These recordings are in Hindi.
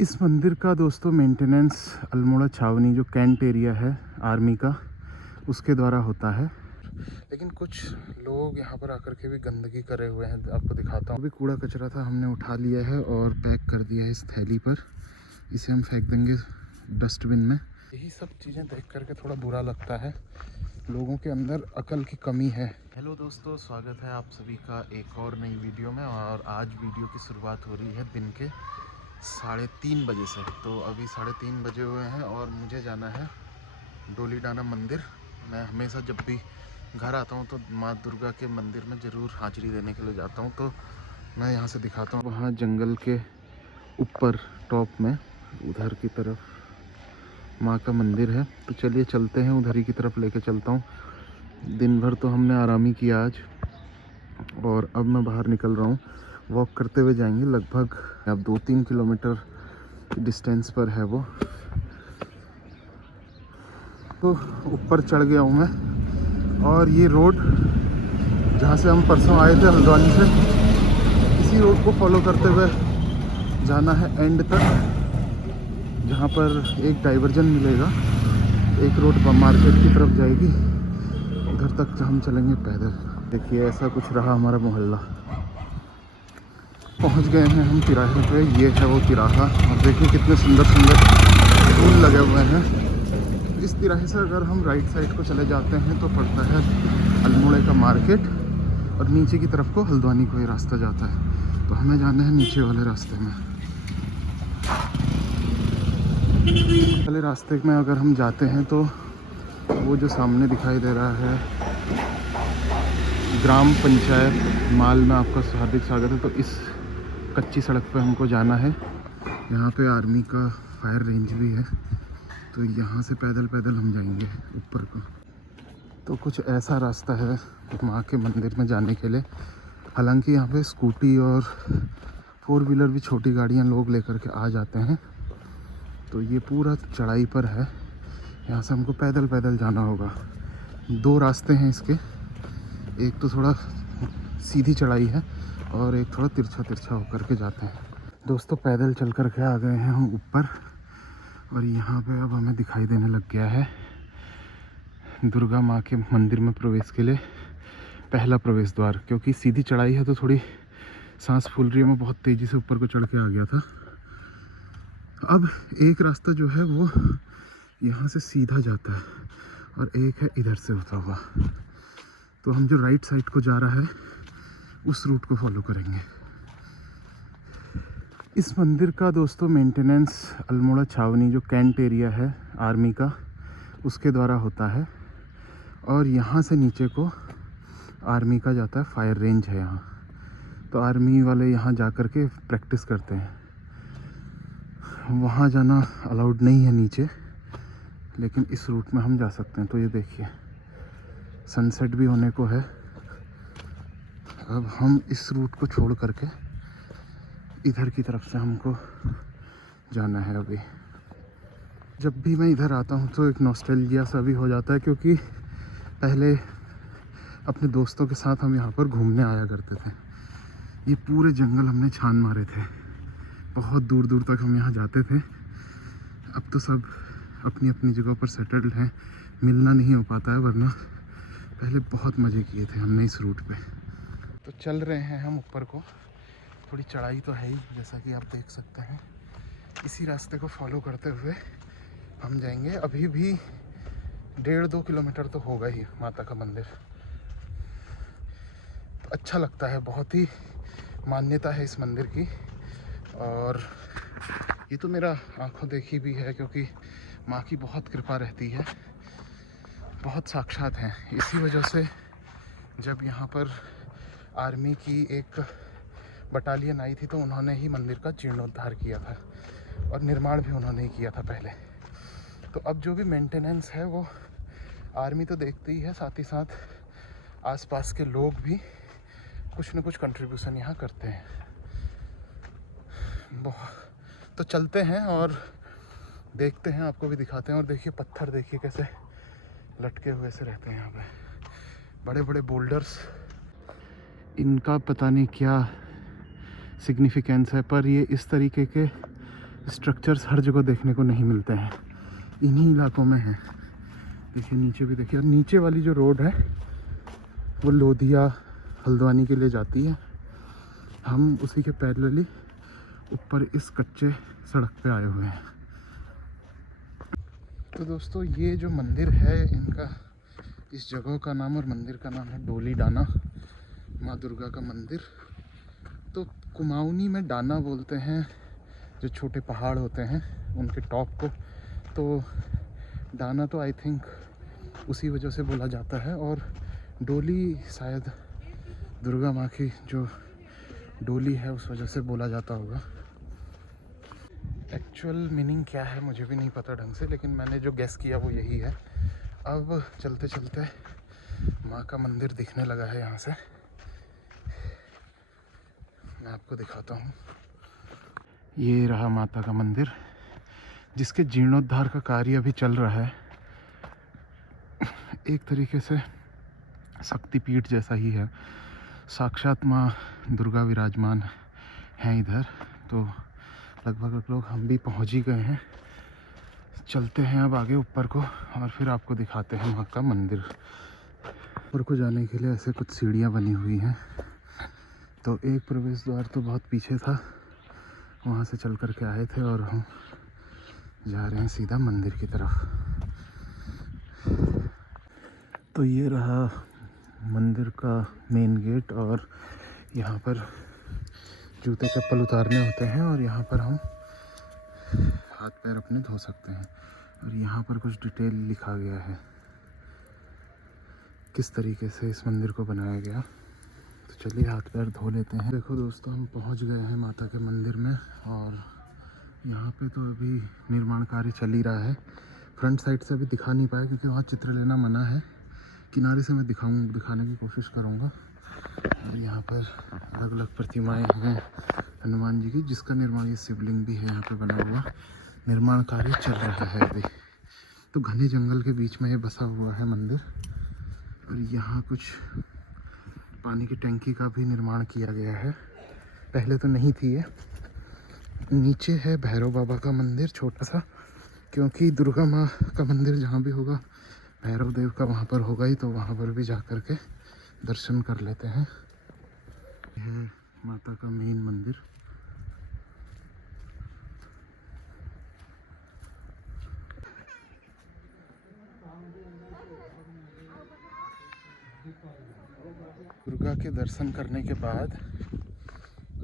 इस मंदिर का दोस्तों मेंटेनेंस अल्मोड़ा छावनी जो कैंट एरिया है आर्मी का, उसके द्वारा होता है। लेकिन कुछ लोग यहाँ पर आकर के भी गंदगी करे हुए हैं, आपको दिखाता हूँ। अभी कूड़ा कचरा था, हमने उठा लिया है और पैक कर दिया है इस थैली पर। इसे हम फेंक देंगे डस्टबिन में। यही सब चीज़ें देख करके थोड़ा बुरा लगता है, लोगों के अंदर अकल की कमी है। हेलो दोस्तों, स्वागत है आप सभी का एक और नई वीडियो में। और आज वीडियो की शुरुआत हो रही है दिन के 3:30 बजे से। तो अभी 3:30 बजे हुए हैं और मुझे जाना है डोलीडाना मंदिर। मैं हमेशा जब भी घर आता हूँ तो माँ दुर्गा के मंदिर में ज़रूर हाजिरी देने के लिए जाता हूँ। तो मैं यहाँ से दिखाता हूँ, वहाँ जंगल के ऊपर टॉप में उधर की तरफ माँ का मंदिर है। तो चलिए चलते हैं, उधर ही की तरफ लेके चलता हूँ। दिन भर तो हमने आराम ही किया आज और अब मैं बाहर निकल रहा हूँ। वॉक करते हुए जाएंगे, लगभग अब 2-3 किलोमीटर डिस्टेंस पर है वो। तो ऊपर चढ़ गया हूँ मैं और ये रोड जहाँ से हम परसों आए थे हल्द्वानी से, इसी रोड को फॉलो करते हुए जाना है एंड तक, जहाँ पर एक डाइवर्जन मिलेगा। एक रोड मार्केट की तरफ जाएगी, उधर तक हम चलेंगे पैदल। देखिए ऐसा कुछ रहा हमारा मोहल्ला। पहुँच गए हैं हम तिराहे पे, ये है वो तिराहा। और देखिए कितने सुंदर सुंदर फूल लगे हुए हैं। इस तिराहे से अगर हम राइट साइड को चले जाते हैं तो पड़ता है अल्मोड़े का मार्केट, और नीचे की तरफ को हल्द्वानी को ही रास्ता जाता है। तो हमें जाना है नीचे वाले रास्ते में। वाले रास्ते में अगर हम जाते हैं तो वो जो सामने दिखाई दे रहा है ग्राम पंचायत माल में, आपका हार्दिक स्वागत है। तो इस कच्ची सड़क पे हमको जाना है। यहाँ पे आर्मी का फायर रेंज भी है, तो यहाँ से पैदल पैदल हम जाएंगे ऊपर को। तो कुछ ऐसा रास्ता है माँ के मंदिर में जाने के लिए। हालांकि यहाँ पे स्कूटी और 4 व्हीलर भी, छोटी गाड़ियाँ लोग लेकर के आ जाते हैं। तो ये पूरा चढ़ाई पर है, यहाँ से हमको पैदल पैदल जाना होगा। 2 रास्ते हैं इसके, एक तो थोड़ा सीधी चढ़ाई है और एक थोड़ा तिरछा तिरछा होकर के जाते हैं। दोस्तों पैदल चल कर के आ गए हैं हम ऊपर, और यहाँ पे अब हमें दिखाई देने लग गया है दुर्गा माँ के मंदिर में प्रवेश के लिए पहला प्रवेश द्वार। क्योंकि सीधी चढ़ाई है तो थोड़ी सांस फूल रही है, मैं बहुत तेज़ी से ऊपर को चढ़ के आ गया था। अब एक रास्ता जो है वो यहाँ से सीधा जाता है और एक है इधर से होता हुआ। तो हम जो राइट साइड को जा रहा है उस रूट को फॉलो करेंगे। इस मंदिर का दोस्तों मेंटेनेंस अल्मोड़ा छावनी जो कैंट एरिया है आर्मी का, उसके द्वारा होता है। और यहाँ से नीचे को आर्मी का जाता है, फायर रेंज है यहाँ। तो आर्मी वाले यहाँ जा कर के प्रैक्टिस करते हैं। वहाँ जाना अलाउड नहीं है नीचे, लेकिन इस रूट में हम जा सकते हैं। तो ये देखिए सनसेट भी होने को है। अब हम इस रूट को छोड़ करके इधर की तरफ से हमको जाना है। अभी जब भी मैं इधर आता हूँ तो एक नॉस्टैल्जिया सा भी हो जाता है, क्योंकि पहले अपने दोस्तों के साथ हम यहाँ पर घूमने आया करते थे। ये पूरे जंगल हमने छान मारे थे, बहुत दूर दूर तक हम यहाँ जाते थे। अब तो सब अपनी अपनी जगह पर सेटल्ड हैं, मिलना नहीं हो पाता है, वरना पहले बहुत मज़े किए थे हमने इस रूट पे। तो चल रहे हैं हम ऊपर को। थोड़ी चढ़ाई तो है ही, जैसा कि आप देख सकते हैं। इसी रास्ते को फॉलो करते हुए हम जाएंगे। अभी भी 1.5-2 किलोमीटर तो होगा ही माता का मंदिर। तो अच्छा लगता है, बहुत ही मान्यता है इस मंदिर की। और ये तो मेरा आंखों देखी भी है, क्योंकि माँ की बहुत कृपा रहती है, बहुत साक्षात हैं। इसी वजह से जब यहाँ पर आर्मी की एक बटालियन आई थी तो उन्होंने ही मंदिर का जीर्णोद्धार किया था और निर्माण भी उन्होंने ही किया था पहले। तो अब जो भी मेंटेनेंस है वो आर्मी तो देखती ही है, साथ ही साथ आसपास के लोग भी कुछ न कुछ कंट्रीब्यूशन यहाँ करते हैं। तो चलते हैं और देखते हैं, आपको भी दिखाते हैं। और देखिए पत्थर देखिए कैसे लटके हुए से रहते हैं यहाँ पे, बड़े बड़े बोल्डर्स। इनका पता नहीं क्या सिग्निफिकेंस है, पर ये इस तरीके के स्ट्रक्चर्स हर जगह देखने को नहीं मिलते हैं, इन्हीं इलाकों में हैं। देखिए नीचे भी देखिए, और नीचे वाली जो रोड है वो लोधिया हल्द्वानी के लिए जाती है। हम उसी के पैरेलली ऊपर इस कच्चे सड़क पे आए हुए हैं। तो दोस्तों ये जो मंदिर है इनका, इस जगह का नाम और मंदिर का नाम है डोली डाना माँ दुर्गा का मंदिर। तो कुमाऊनी में डाना बोलते हैं जो छोटे पहाड़ होते हैं उनके टॉप को। तो डाना तो आई थिंक उसी वजह से बोला जाता है, और डोली शायद दुर्गा माँ की जो डोली है उस वजह से बोला जाता होगा। एक्चुअल मीनिंग क्या है मुझे भी नहीं पता ढंग से, लेकिन मैंने जो गेस किया वो यही है। अब चलते चलते माँ का मंदिर दिखने लगा है यहाँ से, मैं आपको दिखाता हूँ। ये रहा माता का मंदिर जिसके जीर्णोद्धार का कार्य अभी चल रहा है। एक तरीके से शक्तिपीठ जैसा ही है, साक्षात माँ दुर्गा विराजमान हैं इधर। तो लगभग लोग हम भी पहुँच ही गए हैं। चलते हैं अब आगे ऊपर को और फिर आपको दिखाते हैं माँ का मंदिर। ऊपर को जाने के लिए ऐसे कुछ सीढ़ियाँ बनी हुई हैं। तो एक प्रवेश द्वार तो बहुत पीछे था, वहाँ से चल कर के आए थे और हम जा रहे हैं सीधा मंदिर की तरफ। तो ये रहा मंदिर का मेन गेट, और यहाँ पर जूते चप्पल उतारने होते हैं और यहाँ पर हम हाथ पैर अपने धो सकते हैं। और यहाँ पर कुछ डिटेल लिखा गया है किस तरीके से इस मंदिर को बनाया गया। तो चलिए हाथ पैर धो लेते हैं। देखो दोस्तों हम पहुँच गए हैं माता के मंदिर में, और यहाँ पे तो अभी निर्माण कार्य चल ही रहा है। फ्रंट साइड से अभी दिखा नहीं पाया क्योंकि वहाँ चित्र लेना मना है। किनारे से मैं दिखाने की कोशिश करूँगा। और यहाँ पर अलग अलग प्रतिमाएं हैं हनुमान जी की, जिसका निर्माण, ये शिवलिंग भी है यहाँ पे बना हुआ। निर्माण कार्य चल रहा है अभी। तो घने जंगल के बीच में ये बसा हुआ है मंदिर। और यहाँ कुछ पानी की टंकी का भी निर्माण किया गया है, पहले तो नहीं थी ये। नीचे है भैरव बाबा का मंदिर छोटा सा, क्योंकि दुर्गा माँ का मंदिर जहाँ भी होगा भैरव देव का वहाँ पर होगा ही, तो वहाँ पर भी जा कर के दर्शन कर लेते हैं। यह माता का मेन मंदिर। दुर्गा के दर्शन करने के बाद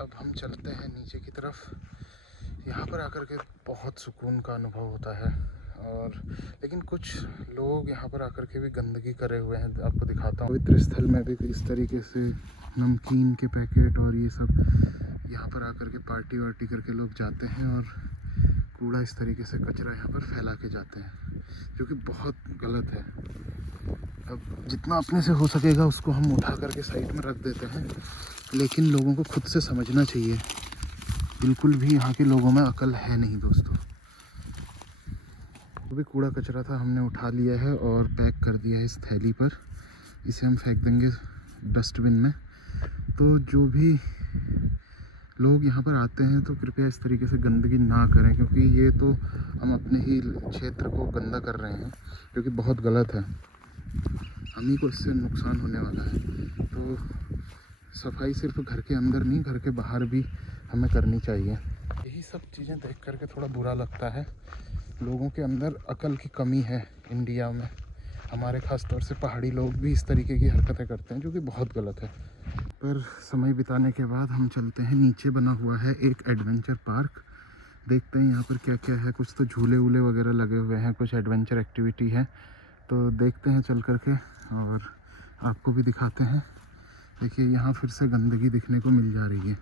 अब हम चलते हैं नीचे की तरफ। यहाँ पर आकर के बहुत सुकून का अनुभव होता है, और लेकिन कुछ लोग यहाँ पर आकर के भी गंदगी करे हुए हैं। आपको दिखाता हूँ। पवित्र स्थल में भी इस तरीके से नमकीन के पैकेट और ये सब यहाँ पर आकर के पार्टी वार्टी करके लोग जाते हैं, और कूड़ा इस तरीके से कचरा यहाँ पर फैला के जाते हैं, जो कि बहुत गलत है। अब जितना अपने से हो सकेगा उसको हम उठा करके साइड में रख देते हैं, लेकिन लोगों को खुद से समझना चाहिए। बिल्कुल भी यहाँ के लोगों में अकल है नहीं दोस्तों। जो भी कूड़ा कचरा था हमने उठा लिया है और पैक कर दिया है इस थैली पर। इसे हम फेंक देंगे डस्टबिन में। तो जो भी लोग यहाँ पर आते हैं तो कृपया इस तरीके से गंदगी ना करें, क्योंकि ये तो हम अपने ही क्षेत्र को गंदा कर रहे हैं, जो कि बहुत गलत है। हम ही को इससे नुकसान होने वाला है। तो सफाई सिर्फ घर के अंदर नहीं, घर के बाहर भी हमें करनी चाहिए। यही सब चीज़ें देख करके थोड़ा बुरा लगता है। लोगों के अंदर अकल की कमी है इंडिया में। हमारे ख़ास तौर से पहाड़ी लोग भी इस तरीके की हरकतें करते हैं, जो कि बहुत गलत है। पर समय बिताने के बाद हम चलते हैं। नीचे बना हुआ है एक एडवेंचर पार्क। देखते हैं यहाँ पर क्या क्या है। कुछ तो झूले वूले वगैरह लगे हुए हैं, कुछ एडवेंचर एक्टिविटी है। तो देखते हैं चल कर के और आपको भी दिखाते हैं। देखिए यहाँ फिर से गंदगी दिखने को मिल जा रही है।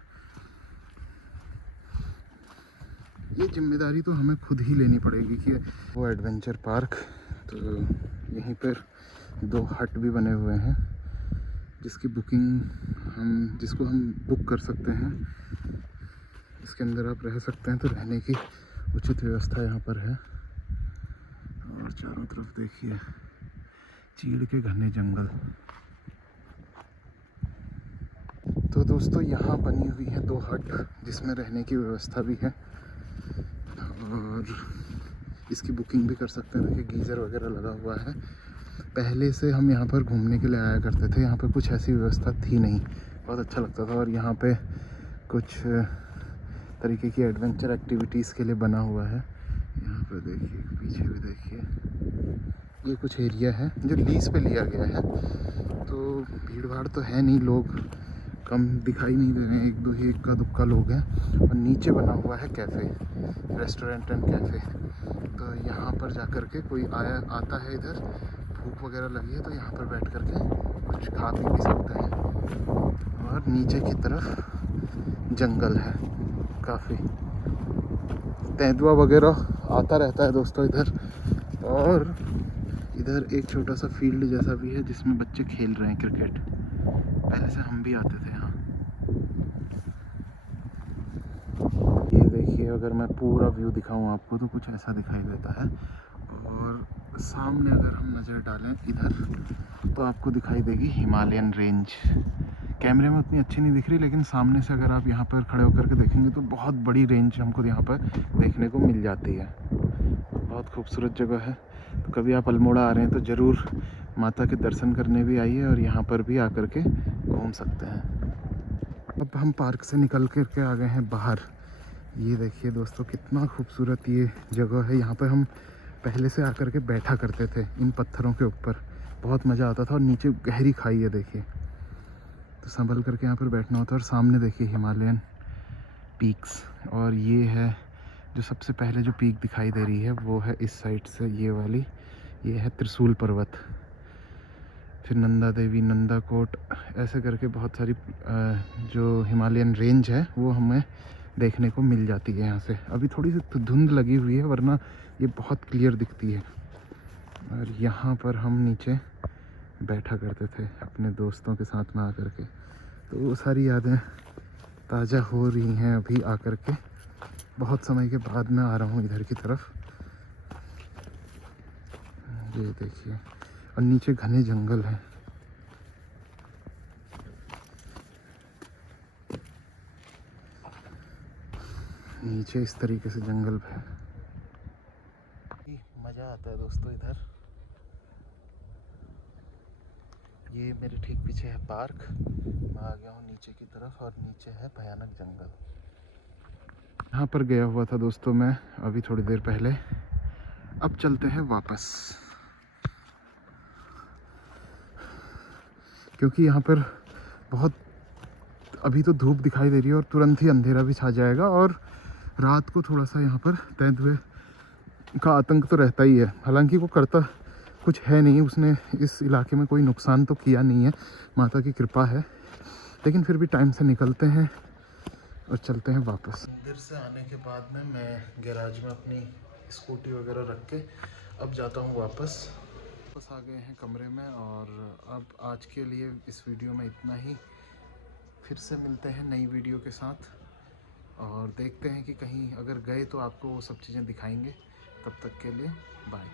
ये जिम्मेदारी तो हमें खुद ही लेनी पड़ेगी कि वो एडवेंचर पार्क। तो यहीं पर 2 हट भी बने हुए हैं, जिसको हम बुक कर सकते हैं। इसके अंदर आप रह सकते हैं। तो रहने की उचित व्यवस्था यहाँ पर है। और चारों तरफ देखिए चीड़ के घने जंगल। तो दोस्तों यहाँ बनी हुई है 2 हट, जिसमें रहने की व्यवस्था भी है। और इसकी बुकिंग भी कर सकते हैं। देखिए गीज़र वगैरह लगा हुआ है। पहले से हम यहाँ पर घूमने के लिए आया करते थे, यहाँ पे कुछ ऐसी व्यवस्था थी नहीं, बहुत अच्छा लगता था। और यहाँ पे कुछ तरीके की एडवेंचर एक्टिविटीज़ के लिए बना हुआ है। यहाँ पे देखिए, पीछे भी देखिए, ये कुछ एरिया है जो लीज पे लिया गया है, तो भीड़ भाड़ तो है नहीं, लोग कम दिखाई नहीं दे रहे हैं, एक दो ही इक्का दुक्का लोग हैं। और नीचे बना हुआ है कैफ़े, रेस्टोरेंट एंड कैफ़े। तो यहाँ पर जा कर के कोई आता है इधर, भूख वगैरह लगी है तो यहाँ पर बैठ कर के कुछ खा पी भी सकते हैं। और नीचे की तरफ जंगल है काफ़ी, तेंदुआ वगैरह आता रहता है दोस्तों इधर। और इधर एक छोटा सा फील्ड जैसा भी है जिसमें बच्चे खेल रहे हैं क्रिकेट। पहले से हम भी आते थे यहाँ। ये देखिए, अगर मैं पूरा व्यू दिखाऊं आपको तो कुछ ऐसा दिखाई देता है। और सामने अगर हम नज़र डालें इधर तो आपको दिखाई देगी हिमालयन रेंज। कैमरे में उतनी अच्छी नहीं दिख रही, लेकिन सामने से अगर आप यहाँ पर खड़े होकर के देखेंगे तो बहुत बड़ी रेंज हमको यहाँ पर देखने को मिल जाती है। बहुत खूबसूरत जगह है। तो कभी आप अल्मोड़ा आ रहे हैं तो ज़रूर माता के दर्शन करने भी आइए और यहाँ पर भी आकर के घूम सकते हैं। अब हम पार्क से निकल कर के आ गए हैं बाहर। ये देखिए दोस्तों, कितना खूबसूरत ये जगह है। यहाँ पर हम पहले से आकर के बैठा करते थे इन पत्थरों के ऊपर, बहुत मज़ा आता था। और नीचे गहरी खाई है देखिए, तो संभल करके यहाँ पर बैठना होता है। और सामने देखिए हिमालयन पीक्स, और ये है जो सबसे पहले जो पीक दिखाई दे रही है वो है इस साइड से, ये वाली, ये है त्रिशूल पर्वत। फिर नंदा देवी, नंदा कोट, ऐसे करके बहुत सारी जो हिमालयन रेंज है वो हमें देखने को मिल जाती है यहाँ से। अभी थोड़ी सी धुंध लगी हुई है, वरना ये बहुत क्लियर दिखती है। और यहाँ पर हम नीचे बैठा करते थे अपने दोस्तों के साथ में आकर के, तो वो सारी यादें ताज़ा हो रही हैं अभी आकर के। बहुत समय के बाद मैं आ रहा हूँ इधर की तरफ। ये देखिए, और नीचे घने जंगल है। नीचे इस तरीके से जंगल है। मज़ा आता है दोस्तों इधर। ये मेरे ठीक पीछे है पार्क, मैं आ गया हूँ नीचे की तरफ, और नीचे है भयानक जंगल। यहाँ पर गया हुआ था दोस्तों मैं अभी थोड़ी देर पहले। अब चलते हैं वापस, क्योंकि यहाँ पर बहुत अभी तो धूप दिखाई दे रही है और तुरंत ही अंधेरा भी छा जाएगा। और रात को थोड़ा सा यहाँ पर तेंदुए का आतंक तो रहता ही है। हालांकि वो करता कुछ है नहीं, उसने इस इलाके में कोई नुकसान तो किया नहीं है, माता की कृपा है। लेकिन फिर भी टाइम से निकलते हैं और चलते हैं वापस। मंदिर से आने के बाद में मैं गैराज में अपनी स्कूटी वगैरह रख के अब जाता हूँ वापस आ गए हैं कमरे में। और अब आज के लिए इस वीडियो में इतना ही। फिर से मिलते हैं नई वीडियो के साथ, और देखते हैं कि कहीं अगर गए तो आपको वो सब चीज़ें दिखाएंगे। तब तक के लिए बाय।